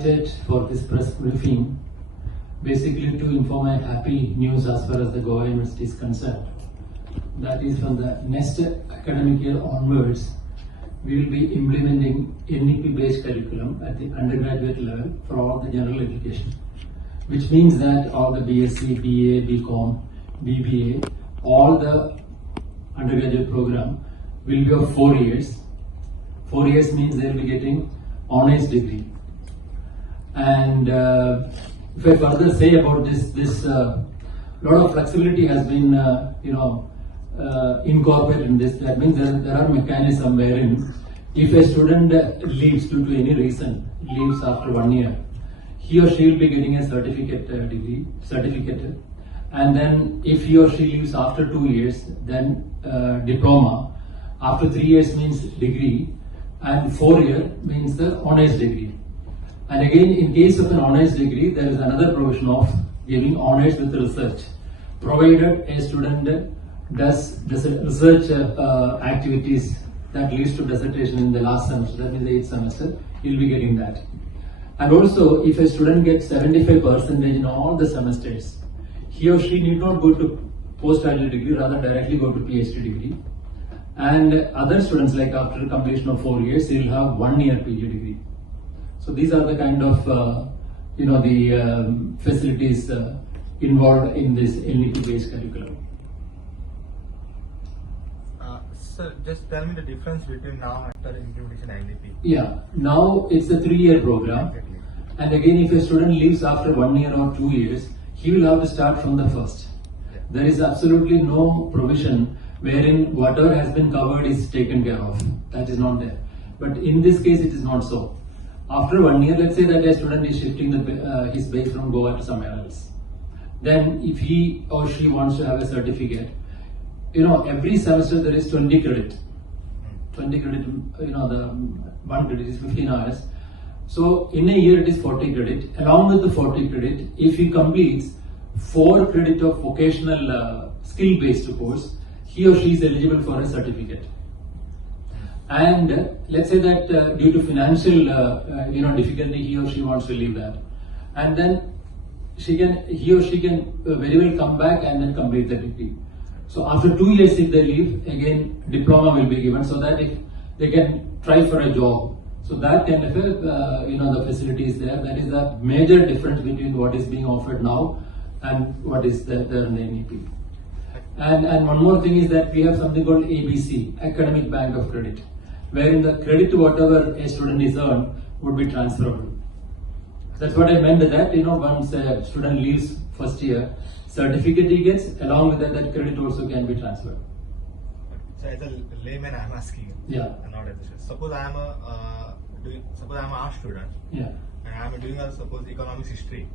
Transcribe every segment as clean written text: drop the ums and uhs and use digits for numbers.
For this press briefing, basically to inform a happy news as far as the Goa University is concerned. That is, from the next academic year onwards, we will be implementing NEP based curriculum at the undergraduate level for all the general education, which means that all the BSc, BA, BCom, BBA, all the undergraduate program will be of 4 years. 4 years means they will be getting honors degree. And if I further say about this lot of flexibility has been incorporated in this. That means there are mechanisms wherein if a student leaves due to any reason, leaves after 1 year, he or she will be getting a certificate, and then if he or she leaves after 2 years, then diploma. After 3 years means degree, and 4 year means the honors degree. And again, in case of an honors degree, there is another provision of giving honors with research, provided a student does research activities that leads to dissertation in the last semester, that means the 8th semester, he will be getting that. And also, if a student gets 75% in all the semesters, he or she need not go to postgraduate degree, rather directly go to PhD degree. And other students, like after completion of 4 years, they will have 1 year PG degree. So these are the kind of facilities involved in this NEP-based curriculum. Sir, just tell me the difference between now and after implementation NEP. Yeah, now it's a 3-year program, and again, if a student leaves after 1 year or 2 years, he will have to start from the first. Yeah. There is absolutely no provision wherein whatever has been covered is taken care of. That is not there. But in this case, it is not so. After 1 year, let's say that a student is shifting his base from Goa to somewhere else. Then if he or she wants to have a certificate, every semester there is 20 credit. 20 credit, the 1 credit is 15 hours. So in a year it is 40 credit. Along with the 40 credit, if he completes 4 credit of vocational skill-based course, he or she is eligible for a certificate. And let's say that due to financial difficulty, he or she wants to leave that, and then he or she can very well come back and then complete the degree. So after 2 years, if they leave, again diploma will be given, so that if they can try for a job. So that kind of the facility is there. That is the major difference between what is being offered now and what is there in the NEP. And one more thing is that we have something called ABC, Academic Bank of Credit, wherein the credit to whatever a student is earned would be transferable. That's what I meant that, once a student leaves first year, certificate he gets, along with that credit also can be transferred. So as a layman, I am asking. Yeah. Not suppose I am an art student. Yeah. And I am doing suppose economics history,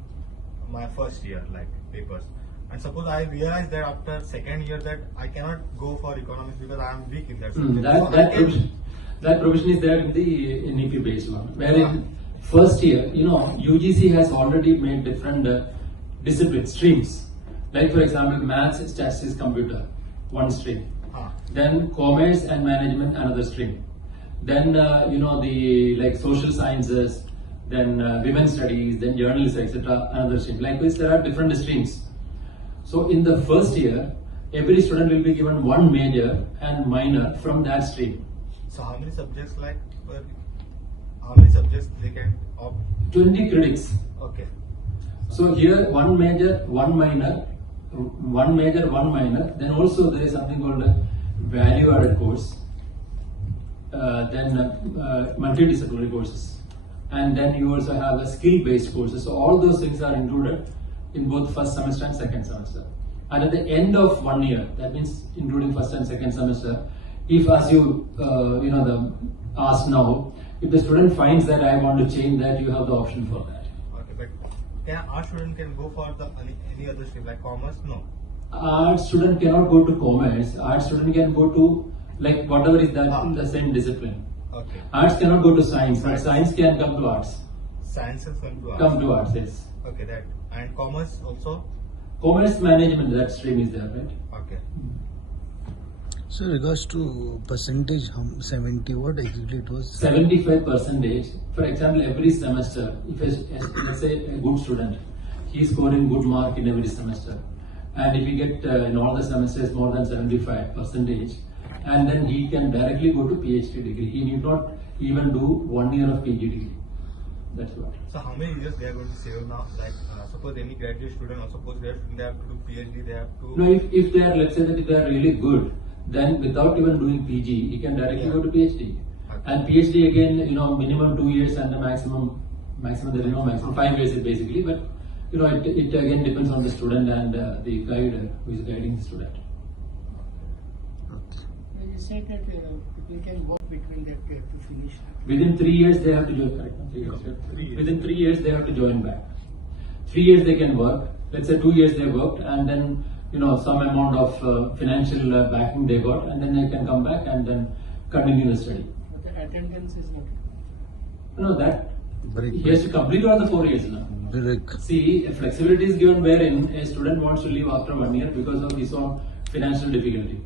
my first year like papers. And suppose I realize that after 2nd year that I cannot go for economics because I am weak in that subject. That provision is there in the NEP based one. Wherein first year, UGC has already made different discipline streams. Like for example, maths, statistics, computer, one stream. Then commerce and management, another stream. Then the social sciences, then women's studies, then journalism, etc. Another stream. Likewise, there are different streams. So in the first year, every student will be given 1 major and minor from that stream. So how many subjects how many subjects they can opt? 20 credits. Okay. So here 1 major, 1 minor, 1 major, 1 minor. Then also there is something called a value-added course. Then multidisciplinary courses. And then you also have a skill-based courses. So all those things are included in both first semester and second semester. And at the end of 1 year, that means including first and second semester, if as you ask now, if the student finds that I want to change that, you have the option for that. Okay, but art student can go for any other stream like commerce? No. Art student cannot go to commerce. Art student can go to like whatever is that in the same discipline. Okay. Arts cannot go to science, but science can come to arts. Sciences come to arts, yes. Okay, that. And commerce also? Commerce management, that stream is there, right? Okay. So regards to percentage, 70, what exactly it was? 75%. For example, every semester, if let's say a good student, he is scoring good mark in every semester, and if he get in all the semesters more than 75%, and then he can directly go to PhD degree. He need not even do 1 year of PG degree. That's what. So how many years they are going to save now? Like suppose any graduate student or suppose they have to do PhD, they have to. No, if they are, let's say that if they are really good, then without even doing PG, he can directly go to PhD. Okay. And PhD again, minimum 2 years and the maximum there is no maximum 5 years basically. But it again depends on the student and the guide who is guiding the student. You said that people can work between that gap to finish. Within 3 years they have to join. Correct? 3 years. Within 3 years they have to join back. 3 years they can work. Let's say 2 years they worked, and then some amount of financial backing they got, and then they can come back and then continue the study. But the attendance is not. No, that Break. he has to complete all the 4 years now. Break. See, a flexibility is given wherein a student wants to leave after 1 year because of his own financial difficulty.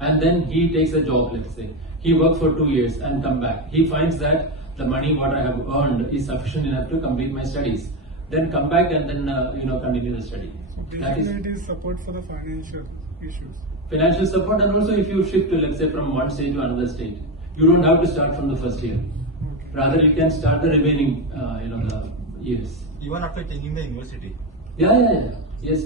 And then he takes a job, let's say. He works for 2 years and come back. He finds that the money what I have earned is sufficient enough to complete my studies. Then come back and then continue the study. So That is basically it is support for the financial issues. financial support, and also if you shift to, let's say, from one stage to another stage, you don't have to start from the first year. Okay. Rather, you can start the remaining the years. Even after changing the university. Yeah. Yes.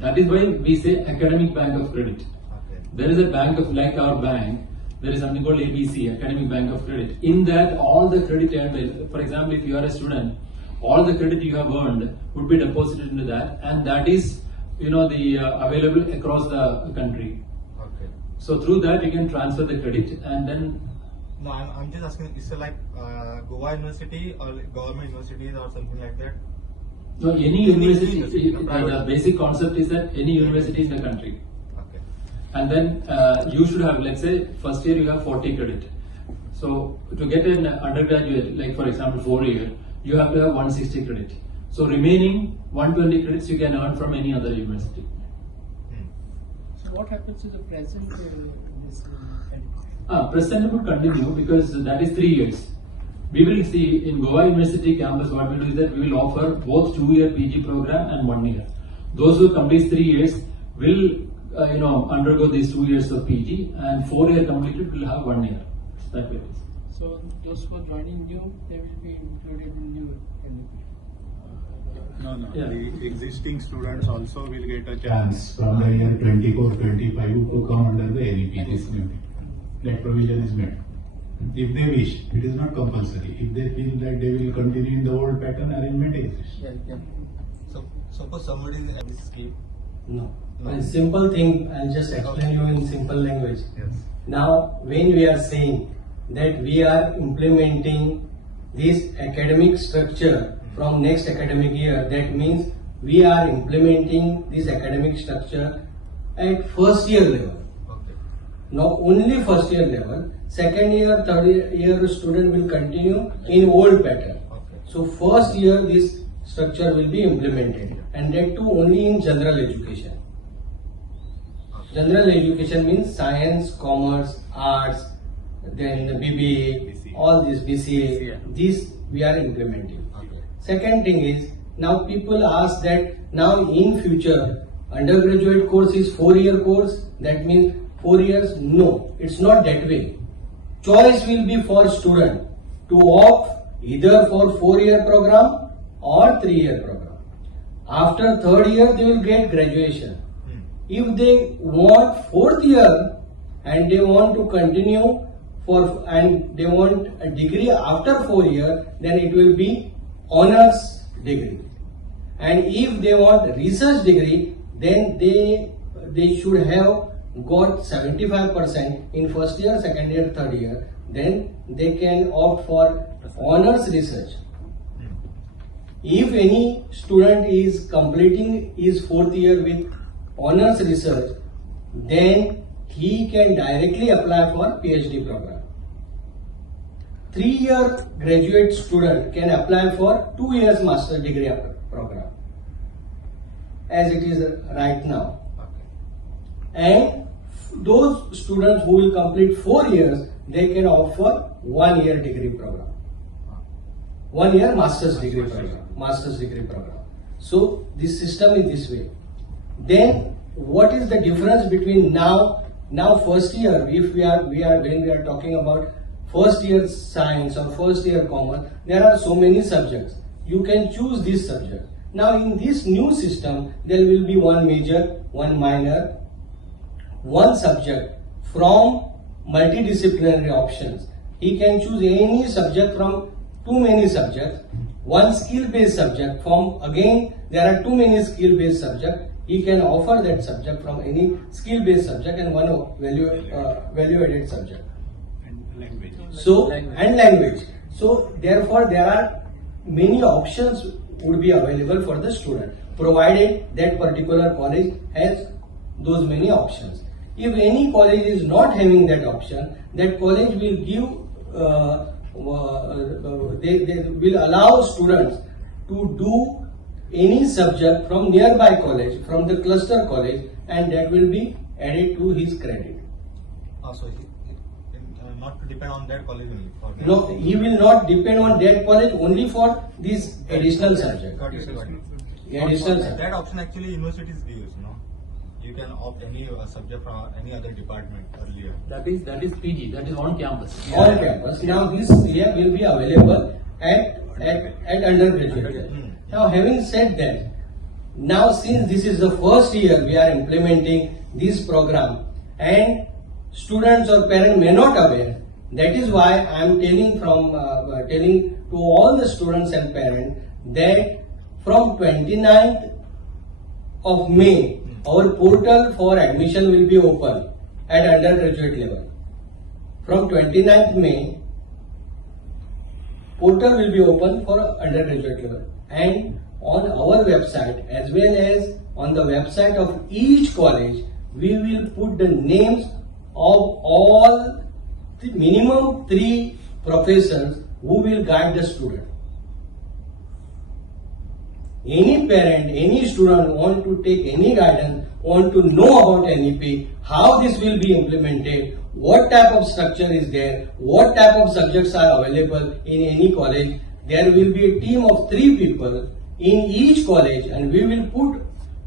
That is why we say academic bank of credit. Okay. There is a bank of, like our bank, there is something called ABC, Academic Bank of Credit. In that, all the credit earned, for example, if you are a student, all the credit you have earned would be deposited into that, and that is, available across the country. Okay. So through that, you can transfer the credit, and then No, I'm just asking, is it like Goa University or like government universities or something like that? no, any Any university, university, no, private. the basic concept is that any university in the country. Okay. And then you should have, let's say, first year you have 40 credit. So to get an undergraduate, like for example 4 year, you have to have 160 credit. So remaining 120 credits you can earn from any other university. Hmm. So what happens to the present this Present would continue because that is 3 years. We will see in Goa University campus what we do is that we will offer both 2-year PG program and 1 year. Those who complete 3 years will undergo these 2 years of PG, and 4-year completed will have 1 year. That way it is. So those who are joining new, they will be included in new NEP. No. Yeah. The existing students also will get a chance. chance from the year 24-25 to come under the NEP. This NEP. That provision is made. If they wish, it is not compulsory. If they feel that they will continue in the old pattern, arrangement exists. So suppose somebody is at this scheme. No. No. A simple thing, I'll just explain you in simple language. Yes. Now, when we are saying that we are implementing this academic structure from next academic year, that means we are implementing this academic structure at first year level. Okay. Not only first year level, second year, third year student will continue in old pattern. Okay. So first year this structure will be implemented, and that too only in general education. General education means science, commerce, arts, then BBA, all this BCA, this we are implementing. Okay. Second thing is, now people ask that now in future undergraduate course is 4-year course, that means 4 years. No, it's not that way. Choice will be for student to opt either for 4-year program or 3-year program. After 3rd year they will get graduation. If they want 4th year and they want to continue and they want a degree after 4 years, then it will be honors degree. And if they want research degree, then they should have got 75% in first year, second year, third year. Then they can opt for honors research. If any student is completing his 4th year with honors research, then he can directly apply for PhD program. 3-year graduate student can apply for 2 years master degree program, as it is right now. Okay. And those students who will complete 4 years, they can opt for 1 year degree program. 1 year master's degree program. So this system is this way. Then what is the difference between now first year, if when we are talking about first year science or first year commerce, there are so many subjects. You can choose this subject. Now in this new system, there will be one major, one minor, one subject from multidisciplinary options. He can choose any subject from too many subjects. One skill-based subject from, again, there are too many skill-based subjects. He can offer that subject from any skill-based subject and one value-added subject. And language. And language. So therefore there are many options would be available for the student, provided that particular college has those many options. If any college is not having that option, that college will give they will allow students to do any subject from nearby college, from the cluster college, and that will be added to his credit. So not to depend on that college only. For that. No, he will not depend on that college only for this additional subject. Got it. Additional subject. That option actually universities gives, no? You can opt any subject from any other department earlier. That is PG. That is on campus. On campus. Now this here will be available at undergraduate. Now having said that, now since this is the first year we are implementing this program and students or parents may not aware, that is why I am telling to all the students and parents that from 29th of May our portal for admission will be open at undergraduate level. From 29th May, portal will be open for undergraduate level, and on our website as well as on the website of each college, we will put the names of all the minimum 3 professors who will guide the student. Any parent, any student want to take any guidance, want to know about NEP, how this will be implemented, what type of structure is there, what type of subjects are available in any college, there will be a team of 3 people in each college, and we will put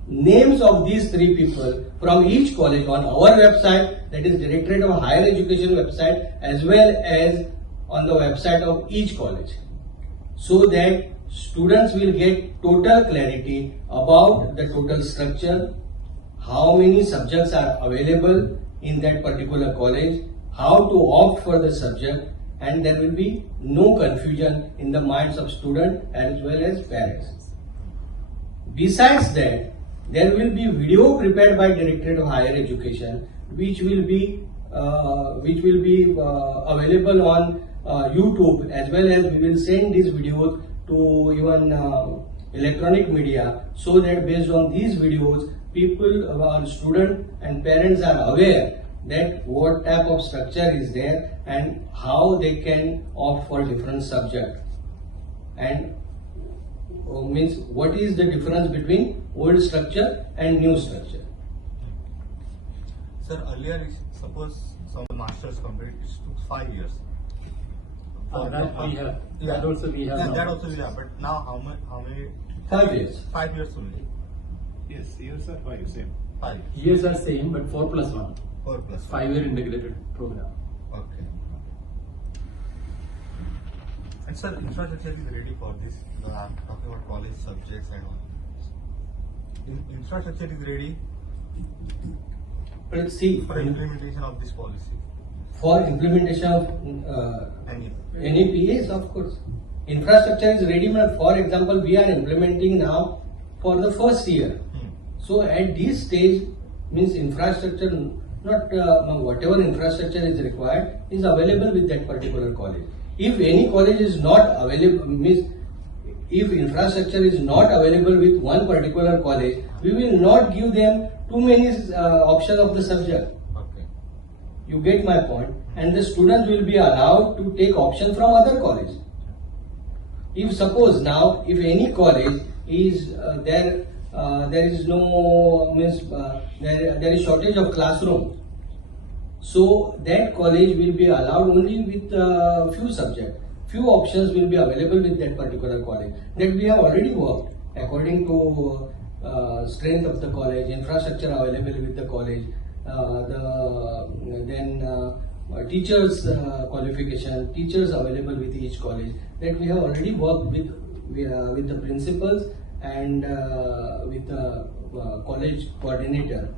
names of these 3 people from each college on our website, that is Directorate of Higher Education website, as well as on the website of each college, so that students will get total clarity about the total structure, how many subjects are available in that particular college, how to opt for the subject, and there will be no confusion in the minds of students as well as parents. Besides that, there will be video prepared by Directorate of Higher Education, which will be available on YouTube, as well as we will send these videos to even electronic media, so that based on these videos, people, students and parents are aware that what type of structure is there and how they can opt for different subjects, and means what is the difference between old structure and new structure. Sir, earlier, suppose some masters complete, it took 5 years. That we have. Yeah. That also we have. Yeah, now. that also we have. But now how many? 5 years. 5 years only. Yes, years are 5, same. 5. Years are same, but 4 plus 1. 4 plus 5-year integrated program. Okay. And sir, infrastructure is ready for this. Because I'm talking about college subjects and all. Infrastructure is ready But see, for implementation of this policy. for implementation of NEP, yes, of course. Infrastructure is ready. For example, we are implementing now for the first year. So at this stage, means infrastructure, not whatever infrastructure is required is available with that particular college. If any college is not available, means if infrastructure is not available with one particular college, we will not give them too many options of the subject. Okay. You get my point, and the students will be allowed to take option from other college. If suppose now, if any college is there is no means there is shortage of classroom, So that college will be allowed only with few subjects. Few options will be available with that particular college. That we have already worked according to strength of the college, infrastructure available with the college, teachers qualification, teachers available with each college. That we have already worked with the principals and with the college coordinator.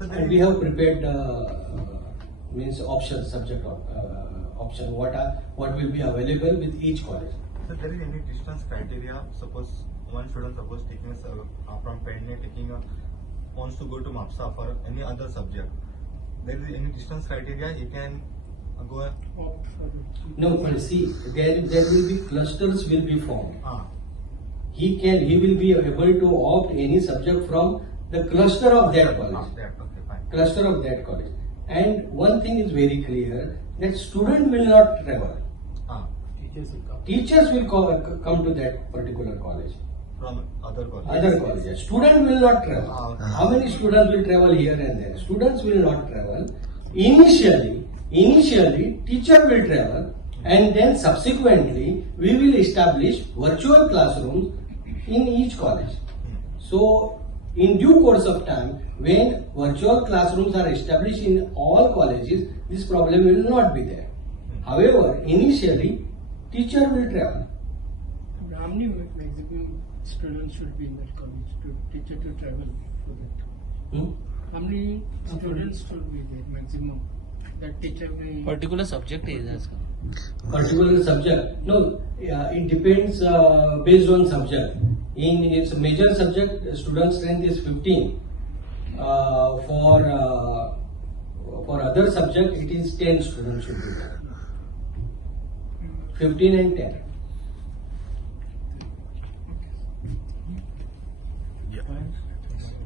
And we have prepared means options, subject option. What will be available with each college. So there is any distance criteria? Suppose one student taking from Pendne wants to go to MAPSA for any other subject. There is any distance criteria he can go. Opt for it. No, but see, there will be clusters will be formed. Ah, He will be able to opt any subject from the cluster of that college. okay, fine. Cluster of that college. And one thing is very clear, that student will not travel. Ah, Teachers will come to that particular college. from other colleges. Other colleges. Student will not travel. Ah, okay. How many students will travel here and there? Students will not travel. Initially, teacher will travel, and then subsequently we will establish virtual classrooms in each college. So, in due course of time, when virtual classrooms are established in all colleges, this problem will not be there. However, initially, teacher will travel. How many maximum students should be in that college to teacher to travel for that? How many students should be there maximum that teacher may? Particular subject है इसका Particular subject? No, it depends based on subject. In its major subject, student strength is 15. For other subject, it is 10 students should be there. 15 and 10.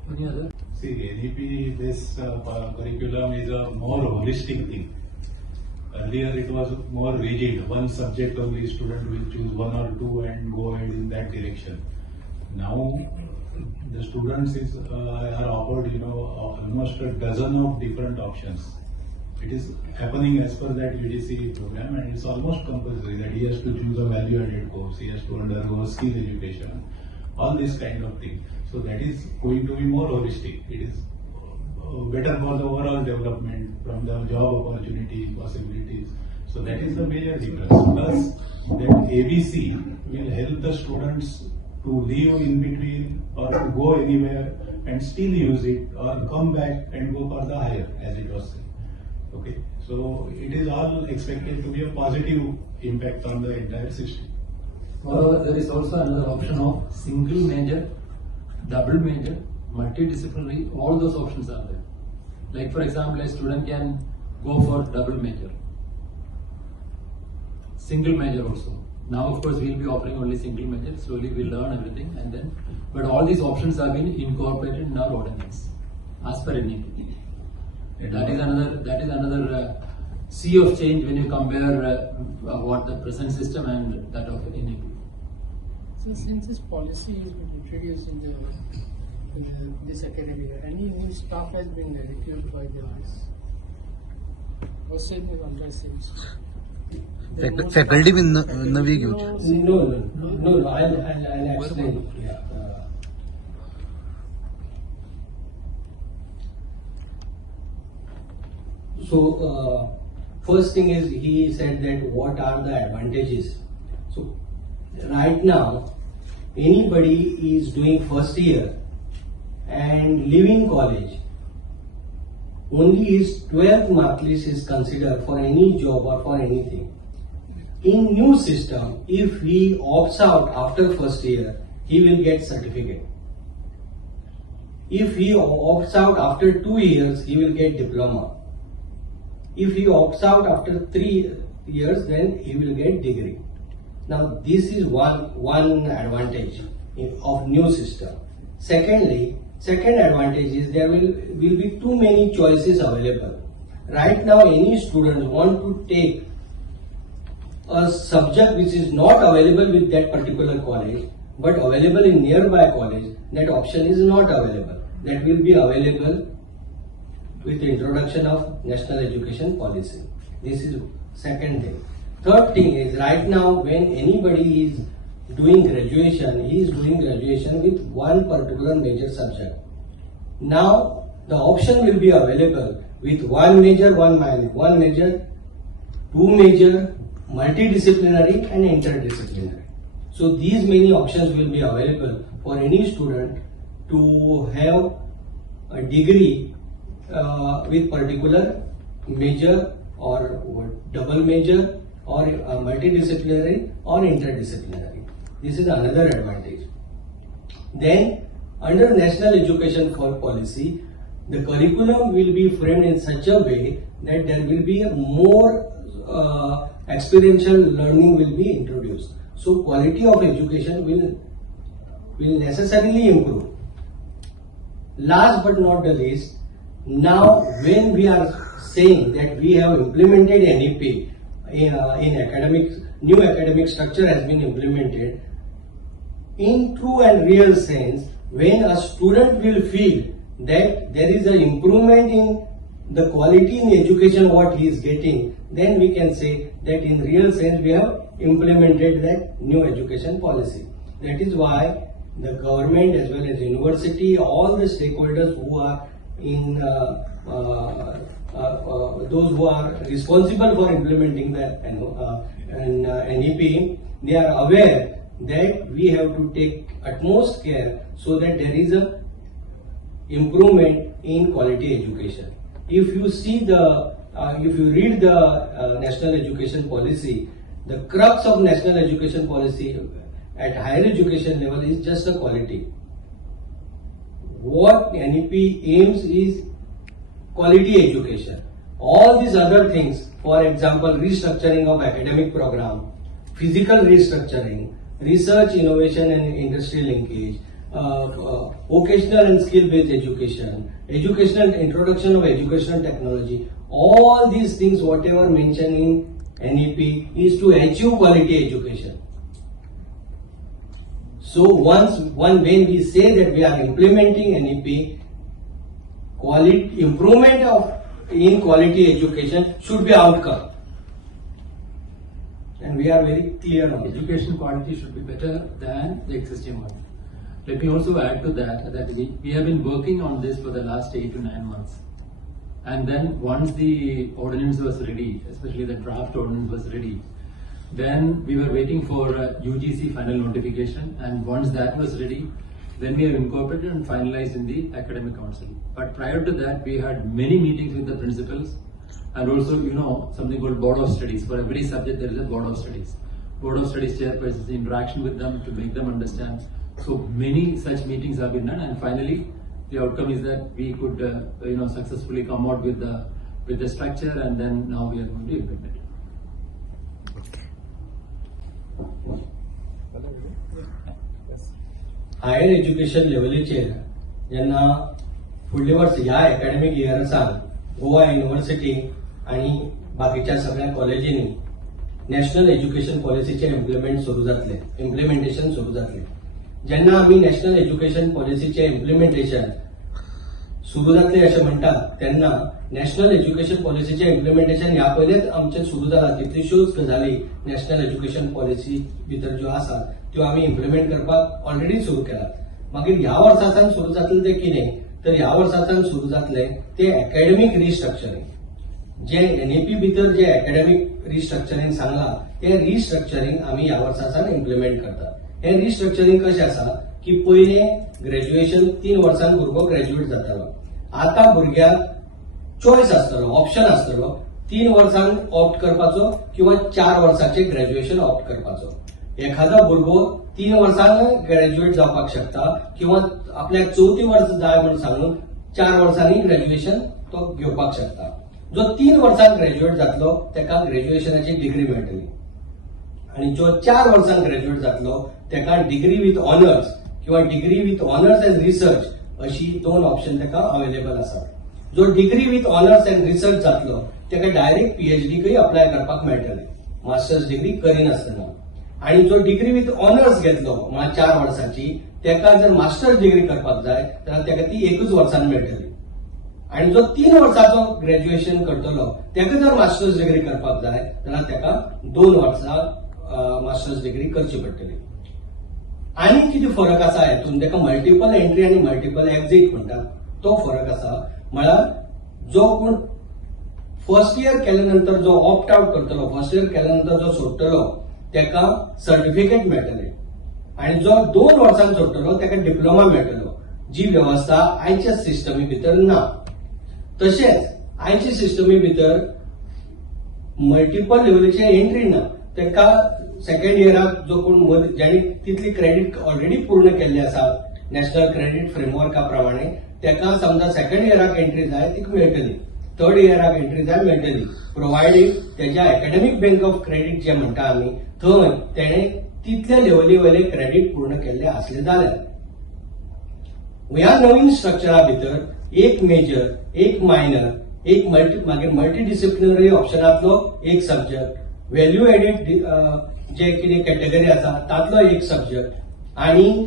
Any other? See, NEP based curriculum is a more holistic thing. Earlier it was more rigid. One subject only student will choose one or two and go ahead in that direction. Now the students are offered, almost a dozen of different options. It is happening as per that UGC program, and it's almost compulsory that he has to choose a value-added course, he has to undergo a skill education, all this kind of thing. So that is going to be more holistic. It is better for the overall development from the job opportunity possibilities. So that is the major difference. Plus that ABC will help the students to live in between or to go anywhere and still use it or come back and go for the higher, as it was said. Okay, so it is all expected to be a positive impact on the entire system. Moreover, there is also another option of single major, double major, multidisciplinary, all those options are there. Like for example, a student can go for double major, single major also. Now of course we will be offering only single major, slowly we will learn everything and then, but all these options have been incorporated in our ordinance as per NEP. That is another sea of change when you compare what the present system and that of NEP. So since this policy has been introduced in this academic year, any new staff has been recruited by this? What's it on that sense? Faculty बी नवी घेऊची No, I'll explain. Yeah. So, first thing is he said that what are the advantages. So, right now, anybody is doing first year and leaving college, only his 12th mark list is considered for any job or for anything. In new system, if he opts out after first year, he will get certificate. If he opts out after 2 years, he will get diploma. If he opts out after 3 years, then he will get degree. Now this is one advantage of new system. Secondly, second advantage is there will be too many choices available. Right now, any student want to take a subject which is not available with that particular college, but available in nearby college, that option is not available. That will be available with the introduction of national education policy. This is second thing. Third thing is, right now when anybody is doing graduation, he is doing graduation with one particular major subject. Now the option will be available with one major, one minor, one major, two major, multidisciplinary and interdisciplinary. So these many options will be available for any student to have a degree with particular major or double major or multidisciplinary or interdisciplinary. This is another advantage. Then under national education policy, the curriculum will be framed in such a way that there will be a more experiential learning will be introduced. So quality of education will necessarily improve. Last but not the least, now when we are saying that we have implemented NEP in academic, new academic structure has been implemented, in true and real sense, when a student will feel that there is an improvement in the quality in education what he is getting, then we can say that in real sense we have implemented that new education policy. That is why the government as well as university, all the stakeholders who are in those who are responsible for implementing the NEP, they are aware that we have to take utmost care so that there is a improvement in quality education. If you see if you read the national education policy, the crux of national education policy at higher education level is just the quality. What NEP aims is quality education. All these other things, for example, restructuring of academic program, physical restructuring, research, innovation and industry linkage, vocational and skill-based education, educational introduction of educational technology, all these things, whatever mentioned in NEP, is to achieve quality education. So when we say that we are implementing NEP, quality improvement in quality education should be outcome, and we are very clear on it. Education quality should be better than the existing one. Let me also add to that we have been working on this for the last 8 to 9 months. And then once the ordinance was ready, especially the draft ordinance was ready, then we were waiting for UGC final notification, and once that was ready, then we have incorporated and finalized in the academic council. But prior to that, we had many meetings with the principals, and also, something called board of studies. For every subject, there is a board of studies. Board of studies chairpersons, interaction with them to make them understand. So many such meetings have been done, and finally, the outcome is that we could, successfully come out with the structure, and then now we are going to implement it. Higher education लेवलीचेर जेन्ना फुडले verse ह्या academic इयर्सान Goa university आणि बाकीच्या सगळ्या कॉलेजींनी national education पॉलिसीचे implementation सुरू जातले. जेन्ना आमी नॅशनल एज्युकेशन पॉलिसीचे इम्प्लिमेंटेशन सुरू जातले अशें म्हणटात, तेन्ना नॅशनल एज्युकेशन पॉलिसीचे इम्प्लिमेंटेशन ह्या पयलेच आमचे सुरू जाला. कितल्योश्योच गजाली नॅशनल एज्युकेशन पॉलिसी भितर ज्यो आसात त्यो आमी इम्प्लिमेंट करपाक ऑलरेडी सुरू केलात. मागीर ह्या वर्सासान सुरू जातले ते कितें, तर ह्या वर्सासान सुरू जातले ते अकॅडमिक रिस्ट्रक्चरिंग. जे एनईपी भितर जे अकॅडमिक रिस्ट्रक्चरिंग सांगला ते रिस्ट्रक्चरिंग आमी ह्या वर्सासान इम्प्लिमेंट करतात. हे रिस्ट्रक्चरिंग कशें आसा की पयले ग्रॅज्युएशन 3 वर्सान भुरगो ग्रॅज्युएट जातालो. आता भुरग्याक चॉयस आसतलो, ऑप्शन आसतलो 3 वर्सान ऑप्ट करपाचो किंवा 4 वर्साचे ग्रॅज्युएशन ऑप्ट करपाचो. एखादा भुरगो 3 वर्सान ग्रॅज्युएट जावपाक शकता किंवा आपल्याक 4थी वर्स जाय म्हणून सांगून 4 वर्सांनी ग्रॅज्युएशन तो घेवपाक शकता. जो 3 वर्सान ग्रॅज्युएट जातलो तेका ग्रॅज्युएशनाची डिग्री मेळटली, आणि जो 4 वर्सान ग्रॅज्युएट जातलो तेका डिग्री विथ ऑनर्स किंवा degree with honours and research अशी 2 ऑप्शन तेका अवेलेबल आसात. जो degree with honours and research जातलो तेका डायरेक्ट पीएचडीकय अप्लाय करपाक मेळटले, मास्टर्स डिग्री करिनासतना. आणि जो डिग्री विथ ऑनर्स घेतलो 4 वर्साची, तेका जर मास्टर्स डिग्री करपाक जाय जाल्यार तेका ती 1 वर्सान मेळटली. आणि जो 3 वर्साचो ग्रॅज्युएशन करतलो त्याका जर मास्टर्स डिग्री करपाक जाय जाल्यार त्याका 2 वर्सां मास्टर्स डिग्री करची पडटली. आणि किती फरक आसा हेतून ताका मल्टिपल एंट्री आणि मल्टिपल एक्झिट म्हणटात तो फरक आसा. म्हळ्यार जो कोण फर्स्ट इयर केल्यानंतर जो ऑप्ट आउट करतलो, फर्स्ट इयर केल्यानंतर जो सोडटलो त्याका सर्टिफिकेट मेळटले आणि जो 2 वर्सांनी सोडटलो त्याका डिप्लोमा मेळटलो, जी व्यवस्था आयच्या सिस्टमी भितर ना. तशेंच आयच्या सिस्टमी भितर मल्टिपल लेवलीचे एंट्री ना. ताका सेकंड इयराक जो कोण ज्यांनी तितली क्रेडिट ऑलरेडी पूर्ण केल्ली आसा नॅशनल क्रेडिट फ्रेमवर्का प्रमाणे ताका समजा सेकंड इयराक एंट्री जाय ती मेळटली, थर्ड इयराक एंट्री जाय मेळटली, प्रोवायडीड त्याच्या एकेडमिक बँक ऑफ क्रेडिट जे म्हणटा आमी थंय तेणे तितल्या लेवली वयले क्रेडिट पूर्ण केल्ले असले जाल्यार. ह्या नवीन स्ट्रक्चरा भितर एक मेजर, एक मायनर, एक मागीर मल्टी डिसिप्लिनरी ऑप्शनांतलो एक सब्जेक्ट, व्हॅल्यू एडेड जे कितें कॅटेगरी आसा तातलो एक सब्जेक्ट आणि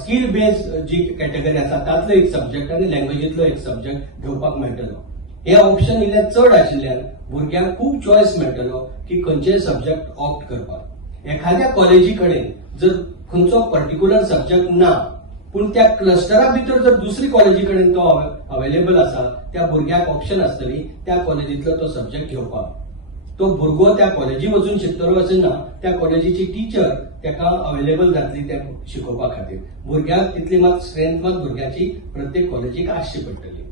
स्किल बेस्ड जी कॅटेगरी आसा तातलो एक सब्जेक्ट आणि लँग्वेजीतलो एक सब्जेक्ट घेवपाक मेळटलो. हे ऑप्शन इल्ले चड आशिल्ल्यान भुरग्यांक खूब चॉयस मेळटलो की खंयचे सब्जेक्ट ऑप्ट करपाक. एखाद्या कॉलेजी कडेन जर खंयचो पर्टिक्युलर सब्जेक्ट ना पूण त्या क्लस्टरा भितर जर दुसरी कॉलेजी कडेन तो अवेलेबल आसा त्या भुरग्याक ऑप्शन आसतली त्या कॉलेजीतलो तो सब्जेक्ट घेवपाक. तो भुरगो त्या कॉलेजी वचून शिकतलो अशें ना, त्या कॉलेजीची टीचर ताका अवेलेबल जातली त्या शिकोवपा खातीर. भुरग्याक तितली मात स्ट्रेंथ मात भुरग्याची प्रत्येक कॉलेजीक आसची पडटली.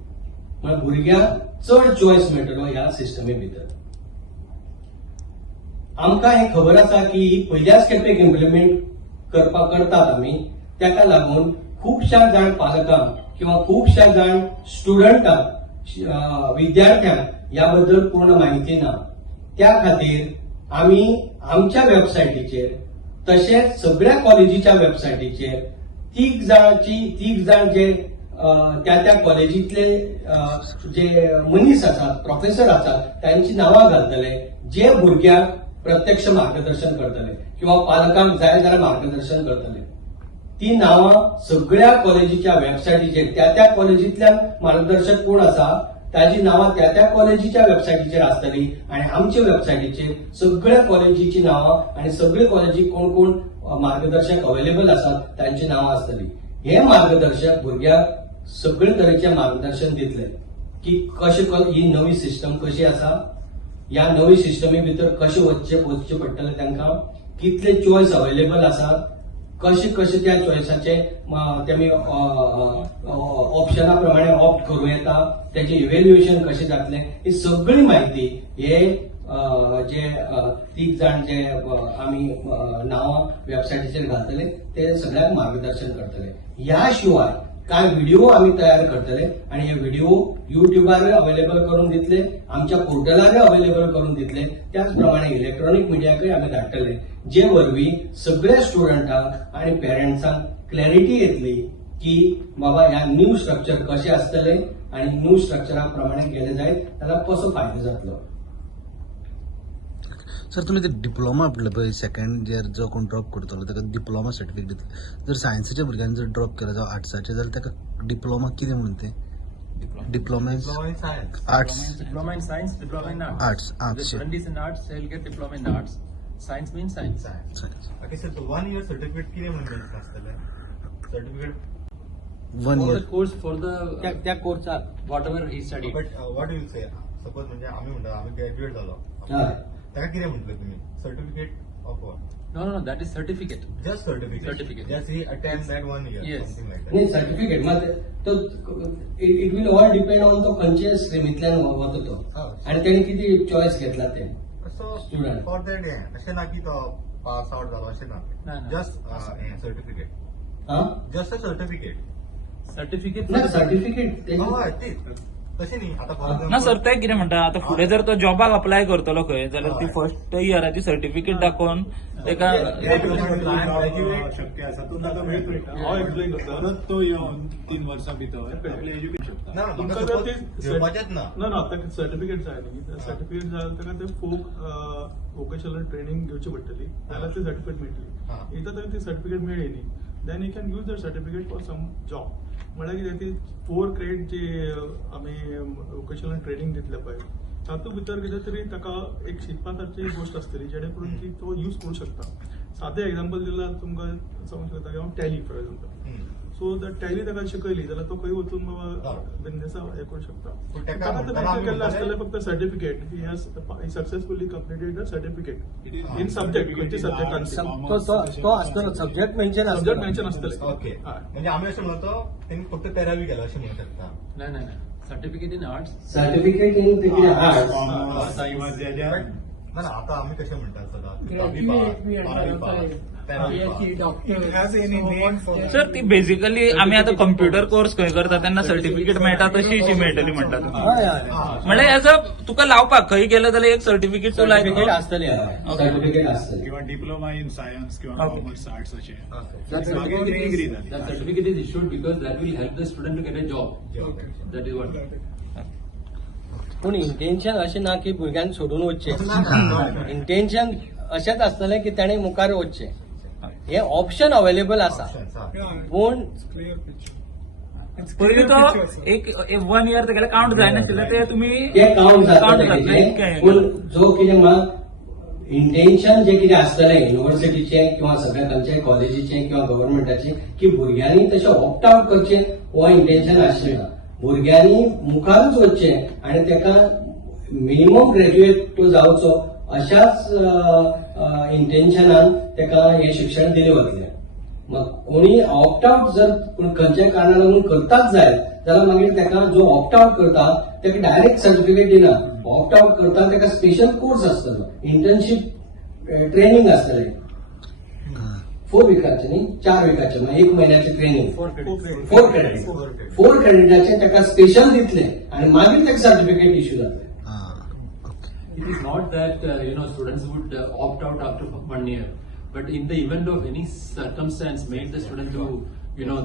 म्हळ्यार भुरग्याक चड चॉयस मेळटलो ह्या सिस्टमी भितर. आमकां हे खबर आसा की पयल्याच खेपेक इम्प्लिमेंट करतात आमी, ताका लागून खुबश्या जाण पालकांक किंवा खुबश्या जाण स्टुडंटांक विद्यार्थ्यांक ह्या बद्दल पूर्ण माहिती ना. त्या खातीर आमी आमच्या वेबसायटीचेर तशेंच सगळ्या कॉलेजीच्या वेबसायटीचेर तीग जाण जे त्या कॉलेजीतले जे मनीस आसात, प्रोफेसर आसात तांची नांवां घालतले जे भुरग्यांक प्रत्यक्ष मार्गदर्शन करतले किंवा पालकांक जाय जाल्यार मार्गदर्शन करतले. ती नांवां सगळ्या कॉलेजीच्या वेबसायटीचेर त्या कॉलेजींतल्यान मार्गदर्शक कोण आसा ताजी नांवां त्या कॉलेजीच्या वेबसायटीचेर आसतली आणि आमच्या वेबसायटीचेर सगळ्या कॉलेजीची नांवां आणि सगळे कॉलेजी कोण कोण मार्गदर्शक अवेलेबल आसात तांची नांवां आसतली. हे मार्गदर्शक भुरग्यांक सगळे तरेचे मार्गदर्शन दितले की कशें ही नवी सिस्टम कशी आसा, ह्या नवी सिस्टमी भितर कशें वचचें पडटलें तांकां, कितले चॉयस अवेलेबल आसात, कशें त्या चॉयसाचे तेमी ऑप्शना प्रमाणे ऑप्ट करूं येता, त्याचे इव्हॅल्युएशन कशें जातलें ही सगळी म्हायती हे जे 30 जाण जे आमी नांवां वेबसायटीचेर घालतले ते सगळ्यांक मार्गदर्शन करतले. ह्या शिवाय काय व्हिडिओ आमी तयार करतले आणि हे व्हिडिओ युट्यूबार अवेलेबल करून दितले, आमच्या पोर्टलार अवेलेबल करून दितले, त्याचप्रमाणे इलेक्ट्रॉनिक मिडियाकय आमी धाडटले, जे वरवीं सगळ्या स्टुडंटांक आणि पेरंट्सांक क्लॅरिटी येतली की बाबा ह्या न्यू स्ट्रक्चर कशें आसतले आणि न्यू स्ट्रक्चरा प्रमाणे गेले जायत जाल्यार कसो फायदो जातलो. सर तुम्ही ते डिप्लोमा आपलं पळय सेकंड इयर जो कोण ड्रॉप करतलो ताका डिप्लोमा सर्टिफिकेट दितले. जर सायन्साच्या भुरग्यांनी जर ड्रॉप केलो जावं आर्ट्साचे जाल्यार ताका डिप्लोमा कितें म्हणून ते diploma in arts, Diploma in science, diploma in arts. Arts, The student is in arts, he'll get diploma in arts. Science means science. Okay, sir, the 1 year certificate किती म्हणून असतले? Certificate 1 For year the course, for the त्या कोर्सात whatever he studied. but what you will say? Suppose म्हणजे आम्ही म्हणतो आम्ही graduate झालो, त्याला किती म्हटलं तुम्ही? Certificate of what? No, that is certificate. Just certificate. Certificate. Just he attends that 1 year. Yes. Something like that. नाही सर्टिफिकेट मग तो it will all depend on तो खंयचे स्ट्रीमींतल्यान वता तो आणि तेणी किती चॉयस घेतला ते. So Student. for that अशें ना की तो पास आउट जालो अशें ना. ना. Just certificate. हा Just a certificate. Certificate. ना सर्टिफिकेट हय तीच. तशें न्ही आता for ना example- सर ते कितें म्हणटा आता फुडें जर तो जॉबाक अप्लाय करतलो खंय जाल्यार ती हय. फर्स्ट इयराची सर्टिफिकेट दाखोवन तेका शक्य आसा तो ताका मेळटलो. हांव एक्सप्लेन करता. परत तो येवन 3 वर्सां भितर आपलें एज्युकेशन शकता. ना तुमकां म्हाका जर suppose ते घेवपाचेंच ना. ना ताका सर्टिफिकेट जाय न्ही सर्टिफिकेट जाय ताका ते वोकेशनल ट्रेनिंग घेवची पडटली जाल्यार ती सर्टिफिकेट हा. मेळटली. एकदा ताका ती सर्टिफिकेट मेळ्ळी न्ही then he can use that certificate for some job. म्हळ्यार कितें ती 4 क्रेडिट जी आमी वोकेशनल ट्रेनिंग दितले पळय तातूंत भितर कितें तरी ताका एक शिकपाची गोष्ट आसतली जेणे करून ती तो यूज करूं शकता. सादें एग्जांपल दिल्यार तुमकां सांगूंक शकता की हांव टॅली फॉर एग्जांपल, सो जर टॅली ताका शिकयली जाल्यार तो खंय वचून बाबा बिझनेसा हे करूं शकता. ताका तर केल्लें आसतलें फक्त certificate, he has successfully completed the certificate in subject खंयच्या सब्जेक्टान तो आसतलो सब्जेक्ट मेन्शन आसतलें. ओके, म्हणजे आम्ही अशें म्हणतो त्यांनी फक्त 13वी केला अशें म्हणू शकता. नाही certificate in arts, certificate in arts. ना आता आम्ही कशें म्हणतात सदां सर ती बेसिकली आम्ही आता कम्प्युटर कोर्स खंय करता तेन्ना सर्टिफिकेट मेळटा तशी मेळटली म्हणटा तुम्ही. म्हणजे असं तुका लावपाक खंय गेलं जाल्यार एक सर्टिफिकेट तूं सर्टिफिकेट लायक आसतलें, सर्टिफिकेट आसतलें. किंवा डिप्लोमा इन सायन्स किंवा Okay. कॉमर्स आर्ट्स अशें that मागीर ती डिग्री जाली. certificate is issued because that will help the student to get a job. That is what. पूण इंटेन्शन अशें ना की भुरग्यांक सोडून वचचें. इंटेन्शन अशेंच आसतलें की ताणें मुखार वचचें. हे ऑप्शन अवेलेबल आसा, पूण पयलीं तो एक 1 year तेगेले काउंट जायनाशिल्लें ते तुमी ते काउंट काउंट जातलें जातलें. तेजें. पूण जो कितें म्हाका इंटेन्शन जे कितें आसतलें युनिव्हर्सिटीचें किंवा सगळ्या खंयच्याय कॉलेजीचें किंवा गव्हर्नमेंटाचें की भुरग्यांनी तशें ऑप्ट आउट करचें हो इंटेन्शन आसचें ना. भुरग्यांनी मुखारच वचचें आनी ताका मिनिमम ग्रॅज्युएट तो जावचो अशाच इंटेन्शनान ताका हे शिक्षण दिलें वतलें. मग कोणी ऑप्ट आउट जर खंयच्याय कारणान लागून करताच जाय जाल्यार मागीर ताका जो ऑप्ट आउट करता ताका डायरेक्ट सर्टिफिकेट दिना. ऑप्ट आउट करता ताका स्पेशल कोर्स आसतलो, इंटर्नशीप ट्रेनिंग आसतलें 4 विकाचें न्ही 4 विकाचें, म्हणजे 1 महिन्याचें ट्रेनिंग 4 क्रेडिटाचें ताका स्पेशल दितले आनी मागीर ताका सर्टिफिकेट इश्यू जातलें. It is not that students would opt out after 1 year, but in the event of any circumstance made the student to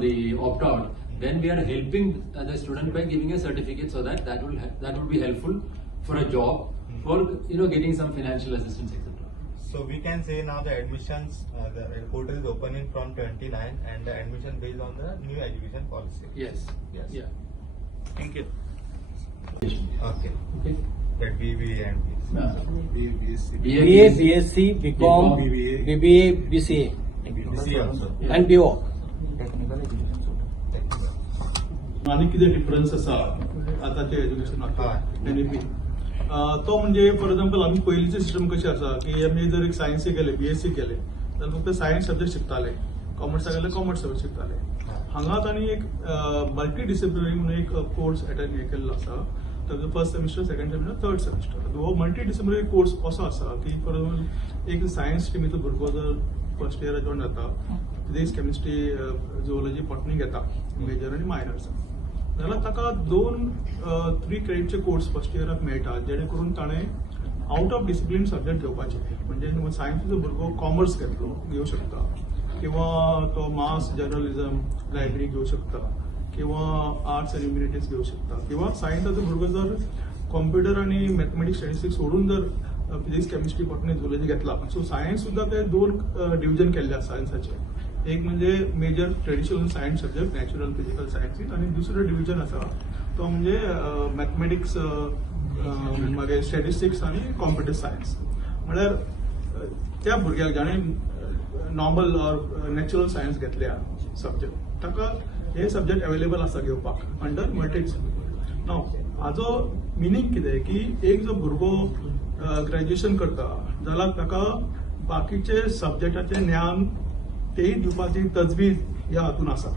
they opt out, then we are helping the student by giving a certificate so that will be helpful for a job, for getting some financial assistance, etc. So we can say now the admissions, the portal is opening from 29 and the admission based on the new education policy. Yes. Yeah. Thank you. Okay. That BBA and BA, BSc, BCom, BBA, BCA, BC also. and BO. आनी कितें difference आसा आतांच्या एज्युकेशनाक NEP तो म्हणजे for example आमी पयलींचे system कशें आसा की आमी जर एक सायन्सी गेले BSc केले जाल्यार फक्त सायन्स सब्जेक्ट शिकताले, कॉमर्साक गेल्यार कॉमर्स सब्जेक्ट शिकताले. हांगा तांणी एक मल्टी डिसिप्लिनरी म्हणून एक कोर्स अटेंड केल्लो आसा. ताजो first semester, second semester, third semester. हो मल्टी डिसिप्लिनरी कोर्स असो आसा की फॉर एक्झाम्पल एक सायन्स स्ट्रिमीचो भुरगो जर फर्स्ट इयरा जॉइन जाता, फिजिक्स, केमिस्ट्री, झुओलॉजी, बॉटनी घेता मेजर आनी मायनर्स, जाल्यार ताका 3 क्रेडिटचे कोर्स फर्स्ट इयराक मेळटा जेणे करून ताणें आउट ऑफ डिसिप्लिन सब्जेक्ट घेवपाचे. म्हणजे सायन्सीचो भुरगो कॉमर्स घेवं शकता किंवा तो मास, जर्नलिझम, लायब्ररी घेवं शकता किंवा आर्ट्स एंड ह्युमॅनिटीज घेवं शकता किंवा सायन्साचो भुरगो जर कॉम्प्युटर आनी मॅथमॅटिक्स स्टॅटिस्टिक्स सोडून जर फिजिक्स, केमिस्ट्री, बॉटनी, झुओलॉजी घेतला. सो सायन्स सुद्धा ते 2 डिव्हिजन केल्ले आसा सायन्साचे. एक म्हणजे major traditional science subject, natural, physical sciences, आणि दुसरो डिव्हिजन आसा तो म्हणजे मॅथमॅटिक्स, मागीर स्टॅटिस्टिक्स आनी कॉम्प्युटर सायन्स. म्हळ्यार त्या भुरग्याक जाणें नॉर्मल ऑर नॅचरल सायन्स घेतल्या सब्जेक्ट ताका हे सब्जेक्ट अवेलेबल आसा घेवपाक अंडर मल्टी डिसिप्लिनरी. नाव हाजो मिनींग कितें की एक जो भुरगो ग्रॅज्युएशन करता जाल्यार ताका बाकीचे सब्जेक्टाचें ज्ञान तेय दिवपाची तजवीज ह्या हातून आसा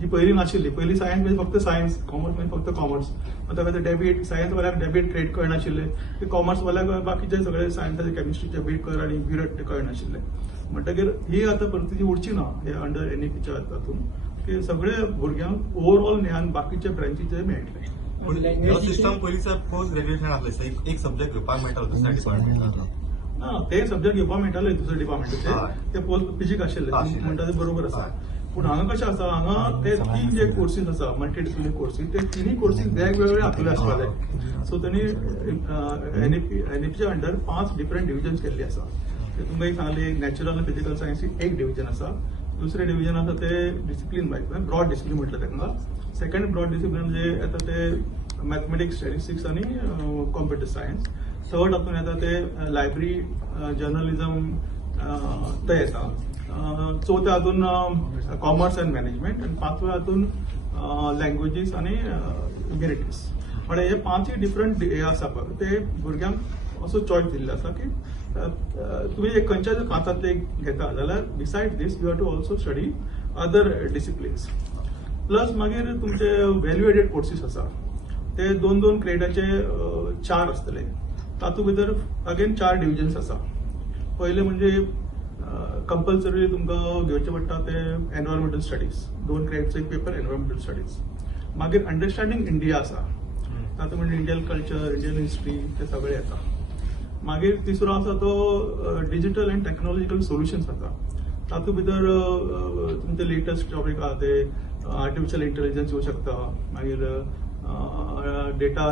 जी पयलीं नाशिल्ली. पयलीं सायन्स म्हणजे फक्त सायन्स, कॉमर्स म्हणजे फक्त कॉमर्स. ताका ते डेबिट, सायन्स वाल्याक डेबिट क्रेडिट कळनाशिल्ले, ते कॉमर्स वाल्याक बाकीचे सगळे सायन्साचे, केमिस्ट्रीचे बीट आनी बिरट ते कळनाशिल्ले. म्हणटकीर ही आतां परिस्थिती उरची ना हे अंडर NEPच्या हातून की सगळे भुरग्यांक ओवरऑल ज्ञान बाकीच्या ब्रँचीचे मेळटले. हो सिस्टम पयलींचा पोस्ट ग्रॅज्युएशन आसले, एक सब्जेक्ट घेवपाक मेळटालो दुसऱ्या डिपार्टमेंटाचो. ते सब्जेक्ट घेवपाक मेळटाले दुसऱ्या डिपार्टमेंटाचे, ते पोस्ट फिजिक आशिल्ले म्हणटा ते बरोबर आसा. पूण हांगा कशें आसा, हांगा ते 3 जे कोर्सीस आसा मल्टी डिसिप्लिनरी कोर्सीस, ते 3 कोर्सीस वेगवेगळे आपले आसपाले. सो त्यांनी NEPच्या अंडर 5 डिफरंट डिव्हिजन्स केल्ली आसा. तुमकां एक सांगली नॅचरल आनी फिजिकल सायन्स एक डिव्हिजन आसा, दुसरे डिव्हिजन आसा ते डिसिप्लीन वायज ब्रॉड डिसिप्लीन म्हटलं ताका. सेकंड ब्रॉड डिसिप्लीन म्हणजे येता ते मॅथमॅटिक्स, स्टॅटिस्टिक्स आणि कॉम्प्युटर सायन्स. थर्ड हातून येता ते लायब्ररी, जर्नलिझम ते येता. चौथ्या हातून कॉमर्स अँड मॅनेजमेंट आणि पाचव्या हातून लँग्वेजीस आणि ह्युमॅनिटीज. म्हणजे हे पांचूय डिफरंट हे आसा पळय ते भुरग्यांक असो चॉयस दिल्लो आसा की तुम्ही एक खंयच्याय जर पांचांतले घेता जाल्यार besides this you have to also study other disciplines. Plus मागीर तुमचे व्हॅल्यू एडेड कोर्सीस आसा ते 2-2 क्रेडिटाचे 4 आसतले. तातूंत भितर अगेन 4 डिव्हिजन्स आसा. पयले म्हणजे कंपल्सरी तुमकां घेवचे पडटा ते एनवायरमेंटल स्टडीज, 2 क्रेडिटचो एक पेपर एनवायरमेंटल स्टडीज. मागीर अंडरस्टँडिंग इंडिया आसा, तातूंत म्हणजे इंडियन कल्चर, इंडियन हिस्ट्री ते सगळे येता. मागीर तिसरो आसा तो डिजिटल अँड टेक्नॉलॉजिकल सोल्युशन्स आसा. तातूंत भितर तुमचे लेटस्ट टॉपिक आहा ते आर्टिफिशियल इंटेलिजन्स येवं शकता, मागीर डेटा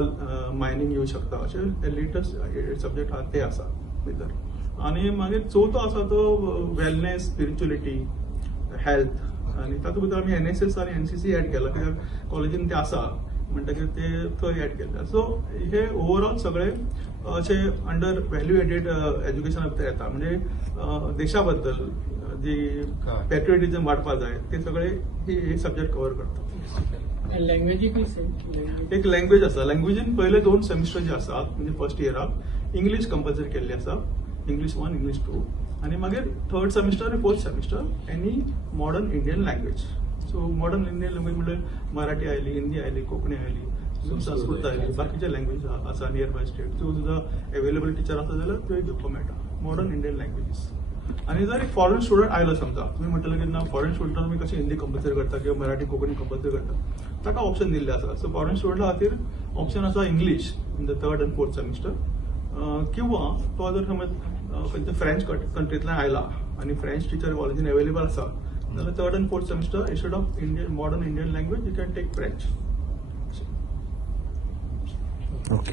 मायनिंग येवं शकता, अशे लेटस्ट सब्जेक्ट आहा ते आसा भितर. आणि मागीर चवथो आसा तो वेलनेस, स्पिरिच्युअलिटी, हेल्थ. आणि तातूंत भितर आमी NSS आणि NCC ऍड केला कित्याक कॉलेजीन ते आसा म्हणटकीर ते थंय ऍड केल्ले. सो हे ओवरऑल सगळे अशे अंडर व्हॅल्यू एडेड एज्युकेशना भितर येता. म्हणजे देशा बद्दल जी पॅट्रियोटिझम वाडपा जाय ते सगळे हे सब्जेक्ट कव्हर करता. लँग्वेज एक लँग्वेज आसा. लँग्वेजीन पयले 2 सेमिस्टर जे आसात म्हणजे फर्स्ट इयराक इंग्लीश कंपल्सरी केल्ली आसा, इंग्लीश 1, इंग्लीश 2. आणि मागीर थर्ड सेमिस्टर आणि fourth semester any modern Indian language. So modern Indian language म्हणजे मराठी आयली, हिंदी आयली, कोंकणी आयली, संस्कृत आयली, बाकीचे लँग्वेज आसा नियर बाय स्टेट. सो तुझा अवेलेबल टीचर आसा जाल्यार थंय घेवपाक मेळटा मॉडर्न इंडियन लँग्वेजीस. आणि जर एक फॉरेन स्टुडंट आयलो समजा, तुम्ही म्हटलं की ना फॉरेन स्टुडंटांना तुम्ही कशी हिंदी कंपल्सरी करता किंवा मराठी, कोंकणी कंपल्सरी करता, ताका ऑप्शन दिल्ले आसा. सो फॉरेन स्टुडंटा खातीर ऑप्शन आसा English in the 3rd and 4th semester. किंवा तो जर समज खंयच्या फ्रेंच कंट्रींतल्यान आयला आणि फ्रेंच टीचर कॉलेजीन अवेलेबल आसा जाल्यार 3rd and 4th semester instead of Indian modern Indian language you can take French. Okay.